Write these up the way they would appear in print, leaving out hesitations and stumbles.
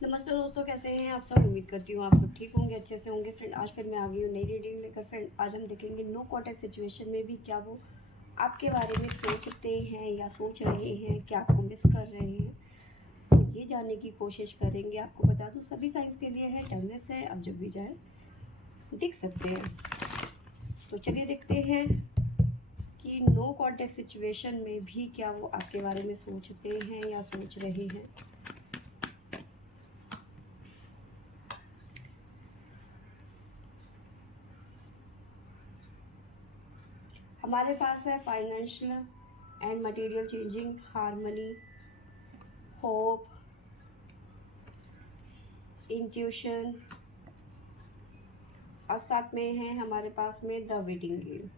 नमस्ते दोस्तों, कैसे हैं आप सब। उम्मीद करती हूँ आप सब ठीक होंगे, अच्छे से होंगे। फ्रेंड, आज फिर मैं आ गई हूँ नई रीडिंग लेकर। फ्रेंड, आज हम देखेंगे नो कॉन्टैक्ट सिचुएशन में भी क्या वो आपके बारे में सोचते हैं या सोच रहे हैं, क्या आपको मिस कर रहे हैं, तो ये जानने की कोशिश करेंगे। आपको बता दूँ सभी साइंस के लिए है, टाइमलेस है, आप जब भी चाहे देख सकते हैं। तो चलिए देखते हैं कि नो कॉन्टैक्ट सिचुएशन में भी क्या वो आपके बारे में सोचते हैं या सोच रहे हैं। हमारे पास है financial and material changing, harmony, hope, intuition, और साथ में है हमारे पास में द वेटिंग गेम।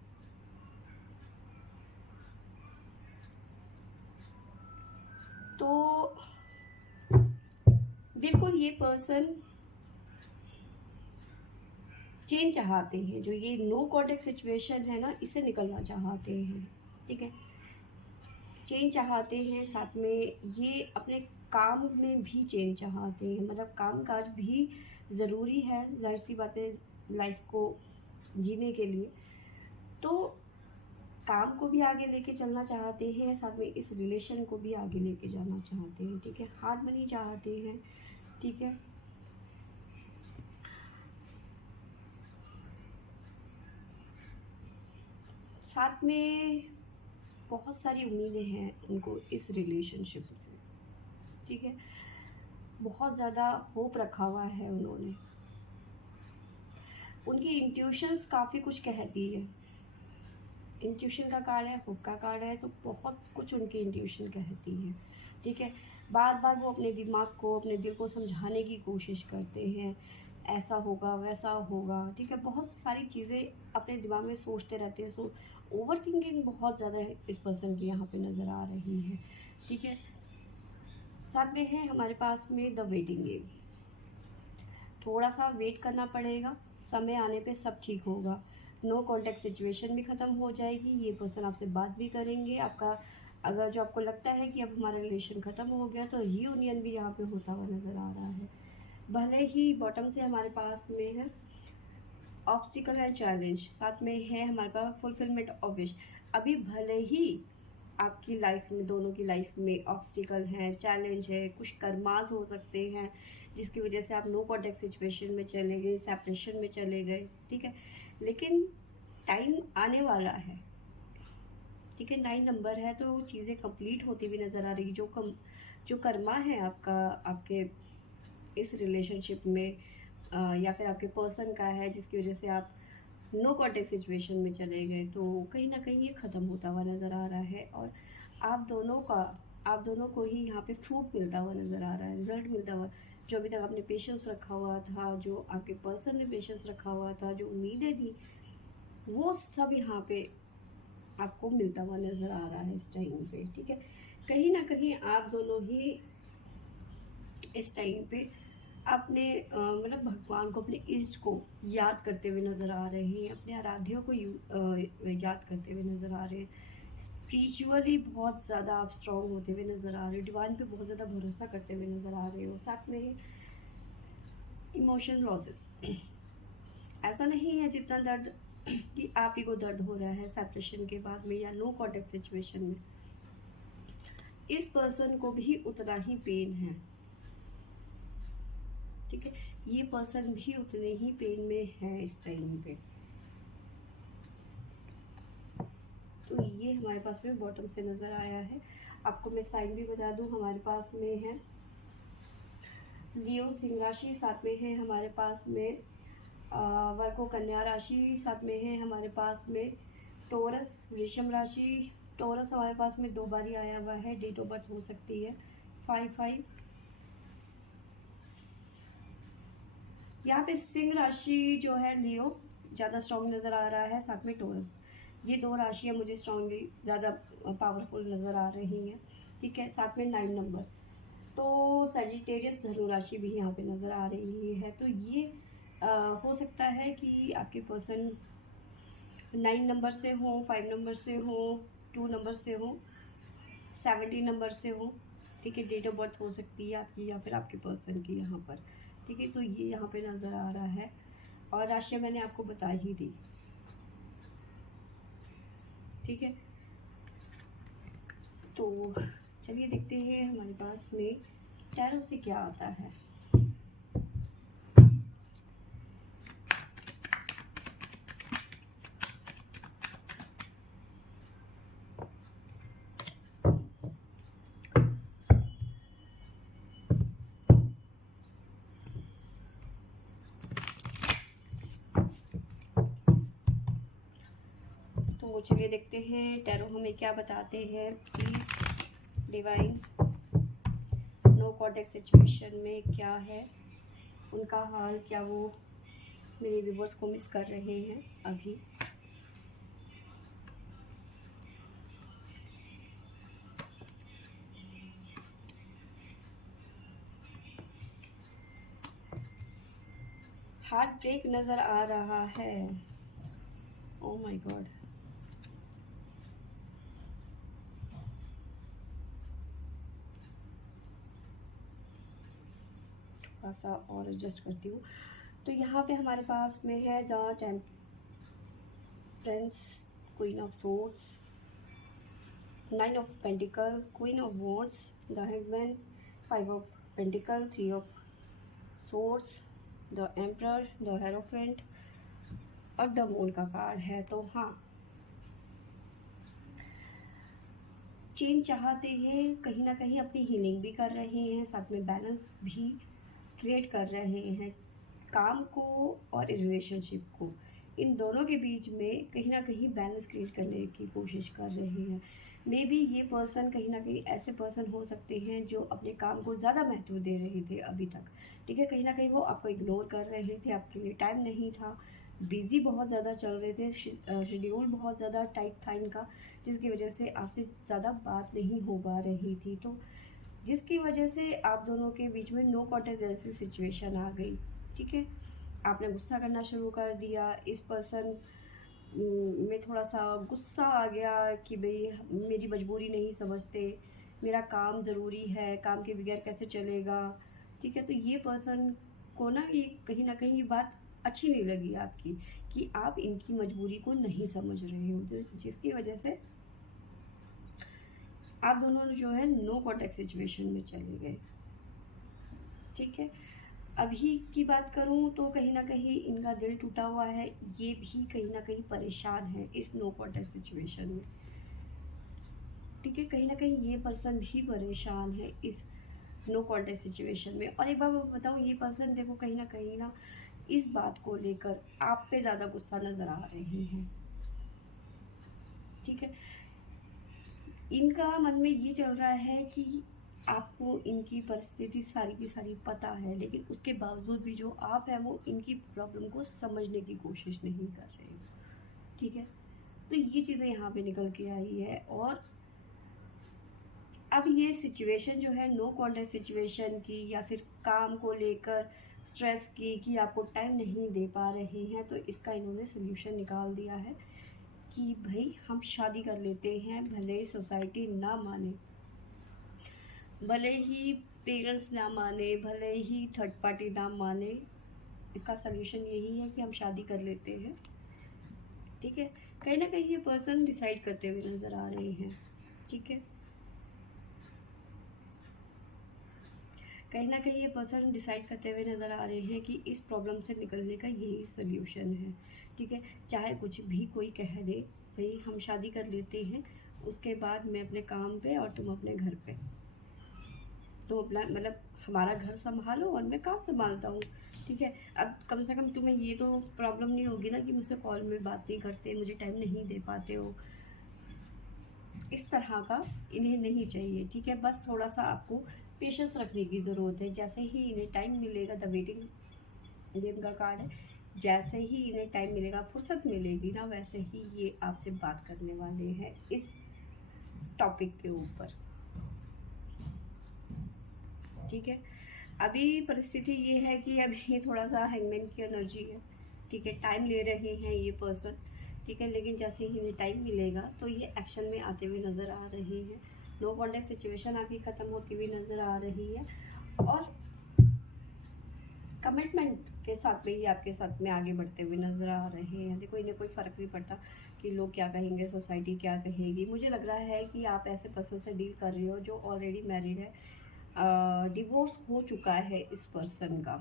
तो बिल्कुल ये पर्सन चेंज चाहते हैं, जो ये नो कॉन्टेक्ट सिचुएशन है ना, इसे निकलना चाहते हैं। ठीक है, चेंज चाहते हैं, साथ में ये अपने काम में भी चेंज चाहते हैं। मतलब काम काज भी ज़रूरी है, जाहिर सी बात है, लाइफ को जीने के लिए। तो काम को भी आगे लेके चलना चाहते हैं, साथ में इस रिलेशन को भी आगे लेके जाना चाहते हैं। ठीक है, हार्मनी चाहते हैं। ठीक है, साथ में बहुत सारी उम्मीदें हैं उनको इस रिलेशनशिप से। ठीक है, बहुत ज़्यादा होप रखा हुआ है उन्होंने। उनकी इंट्यूशंस काफ़ी कुछ कहती है। इंट्यूशन का कार्ड है, होप का कार्ड है, तो बहुत कुछ उनकी इंट्यूशन कहती है। ठीक है, बार बार वो अपने दिमाग को, अपने दिल को समझाने की कोशिश करते हैं, ऐसा होगा वैसा होगा। ठीक है, बहुत सारी चीज़ें अपने दिमाग में सोचते रहते हैं। ओवर थिंकिंग बहुत ज़्यादा इस पर्सन की यहाँ पे नज़र आ रही है। ठीक है, साथ में है हमारे पास में द वेटिंग गेम। थोड़ा सा वेट करना पड़ेगा, समय आने पे सब ठीक होगा। नो कॉन्टैक्ट सिचुएशन भी ख़त्म हो जाएगी, ये पर्सन आपसे बात भी करेंगे। आपका अगर जो आपको लगता है कि अब हमारा रिलेशन ख़त्म हो गया, तो रीयूनियन भी यहाँ पे होता हुआ नज़र आ रहा है। भले ही बॉटम से हमारे पास में है ऑब्स्टिकल एंड चैलेंज, साथ में है हमारे पास फुलफिलमेंट ऑफ विश। अभी भले ही आपकी लाइफ में, दोनों की लाइफ में ऑब्स्टिकल है, चैलेंज है, कुछ कर्मास हो सकते हैं जिसकी वजह से आप नो कॉन्टैक्ट सिचुएशन में चले गए, सेपरेशन में चले गए। ठीक है, लेकिन टाइम आने वाला है। ठीक है, 9 नंबर है, तो चीज़ें कंप्लीट होती हुई नज़र आ रही। जो कर्मा है आपका, आपके इस रिलेशनशिप में या फिर आपके पर्सन का है, जिसकी वजह से आप नो कॉन्टेक्ट सिचुएशन में चले गए, तो कहीं ना कहीं ये ख़त्म होता हुआ नज़र आ रहा है। और आप दोनों का आप दोनों को ही यहाँ पे फ्रूट मिलता हुआ नज़र आ रहा है, रिजल्ट मिलता हुआ। जो अभी तक आपने पेशेंस रखा हुआ था, जो आपके पर्सन ने पेशेंस रखा हुआ था, जो उम्मीदें थी, वो सब यहाँ पे आपको मिलता हुआ नज़र आ रहा है इस टाइम पे। ठीक है, कहीं ना कहीं आप दोनों ही इस टाइम पे अपने मतलब भगवान को, अपने इष्ट को याद करते हुए नज़र आ रहे हैं, अपने आराध्यों को याद करते हुए नज़र आ रहे हैं। स्पिरिचुअली बहुत ज़्यादा आप स्ट्रॉन्ग होते हुए नज़र आ रहे हो, डिवाइन पे बहुत ज़्यादा भरोसा करते हुए नज़र आ रहे हो। साथ में ही इमोशन लॉसेस, ऐसा नहीं है जितना दर्द कि आप ही को दर्द हो रहा है सेपरेशन के बाद में या नो कॉन्टेक्ट सिचुएशन में, इस पर्सन को भी उतना ही पेन है। ठीक है, ये पर्सन भी उतने ही पेन में है इस टाइम पे। तो ये हमारे पास में बॉटम से नज़र आया है। आपको मैं साइन भी बता दूं, हमारे पास में है लियो सिंह राशि, साथ में है हमारे पास में वर्गो कन्या राशि, साथ में है हमारे पास में टोरस वृषम राशि। टोरस हमारे पास में 2 बार ही आया हुआ है, डेट ऑफ बर्थ हो सकती है 5/5। यहाँ पे सिंह राशि जो है लियो ज़्यादा स्ट्रॉन्ग नज़र आ रहा है, साथ में टोरस। ये 2 राशियाँ मुझे स्ट्रॉन्गली ज़्यादा पावरफुल नज़र आ रही हैं। ठीक है, साथ में 9 नंबर, तो सजिटेरियस धनु राशि भी यहाँ पे नज़र आ रही है। तो ये हो सकता है कि आपके पर्सन 9 नंबर से हो, 5 नंबर से हो, 2 नंबर से हो, 17 नंबर से हो। ठीक है, डेट ऑफ बर्थ हो सकती है आपकी या फिर आपके पर्सन की यहाँ पर, ठीक है। तो ये यहाँ पे नज़र आ रहा है और राशि मैंने आपको बता ही दी, ठीक है। तो चलिए देखते हैं हमारे पास में टैरो से क्या आता है। तो चलिए देखते हैं टैरो हमें क्या बताते हैं। Please define, no contact situation में क्या है उनका हाल, क्या वो मेरे व्यूवर्स को मिस कर रहे हैं अभी। हार्ट ब्रेक नज़र आ रहा है। ओह माय गॉड, थोड़ा सा और एडजस्ट करती हूँ। तो यहाँ पे हमारे पास में है the temperance, queen of swords, 9 of pentacle, queen of wands, the hangman, 5 of pentacle, 3 of swords, the emperor, the hierophant और द मून का कार्ड है। तो हाँ, चेंज चाहते हैं, कहीं ना कहीं अपनी हीलिंग भी कर रहे हैं, साथ में बैलेंस भी क्रिएट कर रहे हैं। काम को और रिलेशनशिप को, इन दोनों के बीच में कहीं ना कहीं बैलेंस क्रिएट करने की कोशिश कर रहे हैं। मे बी ये पर्सन कहीं ना कहीं ऐसे पर्सन हो सकते हैं जो अपने काम को ज़्यादा महत्व दे रहे थे अभी तक, ठीक है। कहीं ना कहीं वो आपको इग्नोर कर रहे थे, आपके लिए टाइम नहीं था, बिज़ी बहुत ज़्यादा चल रहे थे, शेड्यूल बहुत ज़्यादा टाइट था इनका, जिसकी वजह से आपसे ज़्यादा बात नहीं हो पा रही थी। तो जिसकी वजह से आप दोनों के बीच में नो कॉन्टैक्ट जैसी सिचुएशन आ गई, ठीक है। आपने गुस्सा करना शुरू कर दिया, इस पर्सन में थोड़ा सा गुस्सा आ गया कि भाई मेरी मजबूरी नहीं समझते, मेरा काम ज़रूरी है, काम के बगैर कैसे चलेगा, ठीक है। तो ये पर्सन को ना ये कहीं ना कहीं ये बात अच्छी नहीं लगी आपकी कि आप इनकी मजबूरी को नहीं समझ रहे हो, तो जिसकी वजह से आप दोनों जो है नो कॉन्टैक्ट सिचुएशन में चले गए, ठीक है। अभी की बात करूं तो कहीं ना कहीं इनका दिल टूटा हुआ है, ये भी कहीं ना कहीं परेशान है इस नो कॉन्टैक्ट सिचुएशन में, ठीक है। कहीं ना कहीं ये पर्सन भी परेशान है इस नो कॉन्टैक्ट सिचुएशन में। और एक बार मैं बताऊं, ये पर्सन देखो कहीं ना इस बात को लेकर आप पे ज़्यादा गुस्सा नज़र आ रहे हैं, ठीक है। इनका मन में ये चल रहा है कि आपको इनकी परिस्थिति सारी की सारी पता है, लेकिन उसके बावजूद भी जो आप है वो इनकी प्रॉब्लम को समझने की कोशिश नहीं कर रहे हो, ठीक है। तो ये चीज़ें यहाँ पे निकल के आई है। और अब ये सिचुएशन जो है नो कॉन्टैक्ट सिचुएशन की या फिर काम को लेकर स्ट्रेस की कि आपको टाइम नहीं दे पा रहे हैं, तो इसका इन्होंने सोल्यूशन निकाल दिया है कि भाई हम शादी कर लेते हैं, भले सोसाइटी ना माने, भले ही पेरेंट्स ना माने, भले ही थर्ड पार्टी ना माने, इसका सलूशन यही है कि हम शादी कर लेते हैं, ठीक है। कहीं ना कहीं ये पर्सन डिसाइड करते हुए नज़र आ रहे हैं, ठीक है। कहीं ना कहीं ये पर्सन डिसाइड करते हुए नज़र आ रहे हैं कि इस प्रॉब्लम से निकलने का यही सोल्यूशन है, ठीक है। चाहे कुछ भी कोई कह दे, भाई हम शादी कर लेते हैं, उसके बाद मैं अपने काम पे और तुम अपने घर पे, तुम अपना मतलब हमारा घर संभालो और मैं काम संभालता हूँ, ठीक है। अब कम से कम तुम्हें ये तो प्रॉब्लम नहीं होगी ना कि मुझसे कॉल में बात नहीं करते, मुझे टाइम नहीं दे पाते हो, इस तरह का इन्हें नहीं चाहिए, ठीक है। बस थोड़ा सा आपको पेशेंस रखने की ज़रूरत है। जैसे ही इन्हें टाइम मिलेगा, द वेटिंग गेम का कार्ड है, जैसे ही इन्हें टाइम मिलेगा, फुर्सत मिलेगी ना, वैसे ही ये आपसे बात करने वाले हैं इस टॉपिक के ऊपर, ठीक है। अभी परिस्थिति ये है कि अभी थोड़ा सा हैंगमैन की एनर्जी है, ठीक है। टाइम ले रहे हैं ये पर्सन, ठीक है, लेकिन जैसे ही इन्हें टाइम मिलेगा तो ये एक्शन में आते हुए नज़र आ रहे हैं। नो कॉन्टेक्ट सिचुएशन आपकी ख़त्म होती हुई नज़र आ रही है और कमिटमेंट के साथ में ही आपके साथ में आगे बढ़ते हुए नज़र आ रहे हैं। देखो इन्हें कोई फ़र्क नहीं पड़ता कि लोग क्या कहेंगे, सोसाइटी क्या कहेगी। मुझे लग रहा है कि आप ऐसे पर्सन से डील कर रहे हो जो ऑलरेडी मैरिड है, डिवोर्स हो चुका है इस पर्सन का,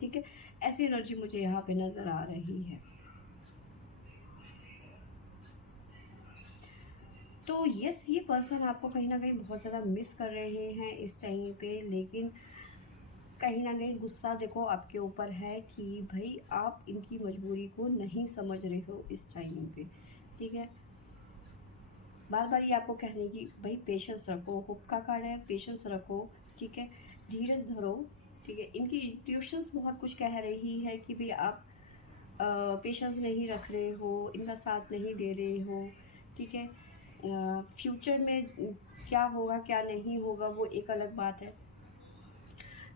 ठीक है। ऐसी एनर्जी मुझे यहाँ पे नज़र आ रही है। तो यस, ये पर्सन आपको कहीं ना कहीं बहुत ज़्यादा मिस कर रहे हैं इस टाइम पे, लेकिन कहीं ना कहीं गुस्सा देखो आपके ऊपर है कि भाई आप इनकी मजबूरी को नहीं समझ रहे हो इस टाइम पे, ठीक है। बार बार ये आपको कहने की भाई पेशेंस रखो, हुक का कार्ड है, पेशेंस रखो, ठीक है, धीरज धरो, ठीक है। इनकी इंट्यूशंस बहुत कुछ कह रही है कि भाई आप पेशेंस नहीं रख रहे हो, इनका साथ नहीं दे रहे हो, ठीक है। फ्यूचर में क्या होगा क्या नहीं होगा वो एक अलग बात है,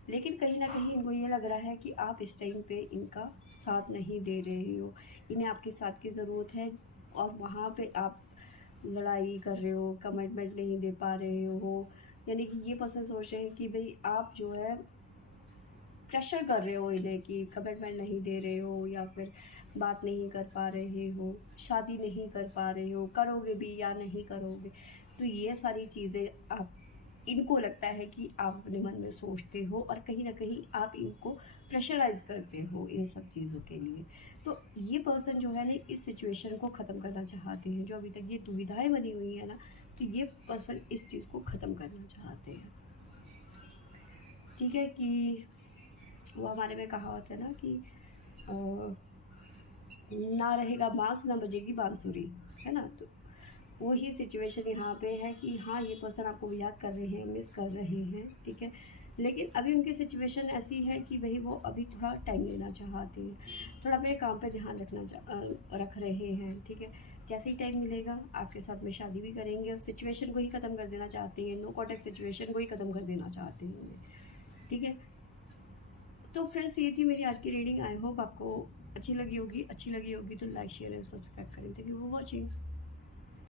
लेकिन कहीं ना कहीं इनको ये लग रहा है कि आप इस टाइम पे इनका साथ नहीं दे रहे हो, इन्हें आपके साथ की ज़रूरत है और वहाँ पे आप लड़ाई कर रहे हो, कमिटमेंट नहीं दे पा रहे हो। यानी कि ये पर्सन सोच रहे हैं कि भाई आप जो है प्रेशर कर रहे हो इन्हें कि कमिटमेंट नहीं दे रहे हो या फिर बात नहीं कर पा रहे हो, शादी नहीं कर पा रहे हो, करोगे भी या नहीं करोगे। तो ये सारी चीज़ें आप इनको लगता है कि आप अपने मन में सोचते हो और कहीं ना कहीं आप इनको प्रेशराइज करते हो इन सब चीज़ों के लिए। तो ये पर्सन जो है ना इस सिचुएशन को ख़त्म करना चाहते हैं, जो अभी तक ये दुविधाएं बनी हुई है ना, तो ये पर्सन इस चीज़ को ख़त्म करना चाहते हैं, ठीक है। कि वो हमारे में कहावत है ना कि ना रहेगा बांस ना बजेगी बांसुरी, है ना। तो वही सिचुएशन यहाँ पे है कि हाँ ये पर्सन आपको याद कर रहे हैं, मिस कर रहे हैं, ठीक है। लेकिन अभी उनकी सिचुएशन ऐसी है कि भाई वो अभी थोड़ा टाइम लेना चाहते हैं, थोड़ा अपने काम पे ध्यान रख रहे हैं, ठीक है। जैसे ही टाइम मिलेगा आपके साथ में शादी भी करेंगे, उस सिचुएशन को ही ख़त्म कर देना चाहते हैं, नो कॉन्टैक्ट सिचुएशन को ही ख़त्म कर देना चाहते हैं, ठीक है। तो फ्रेंड्स ये थी मेरी आज की रीडिंग। आई होप आपको अच्छी लगी होगी तो लाइक शेयर एंड सब्सक्राइब करें। Thank you for watching.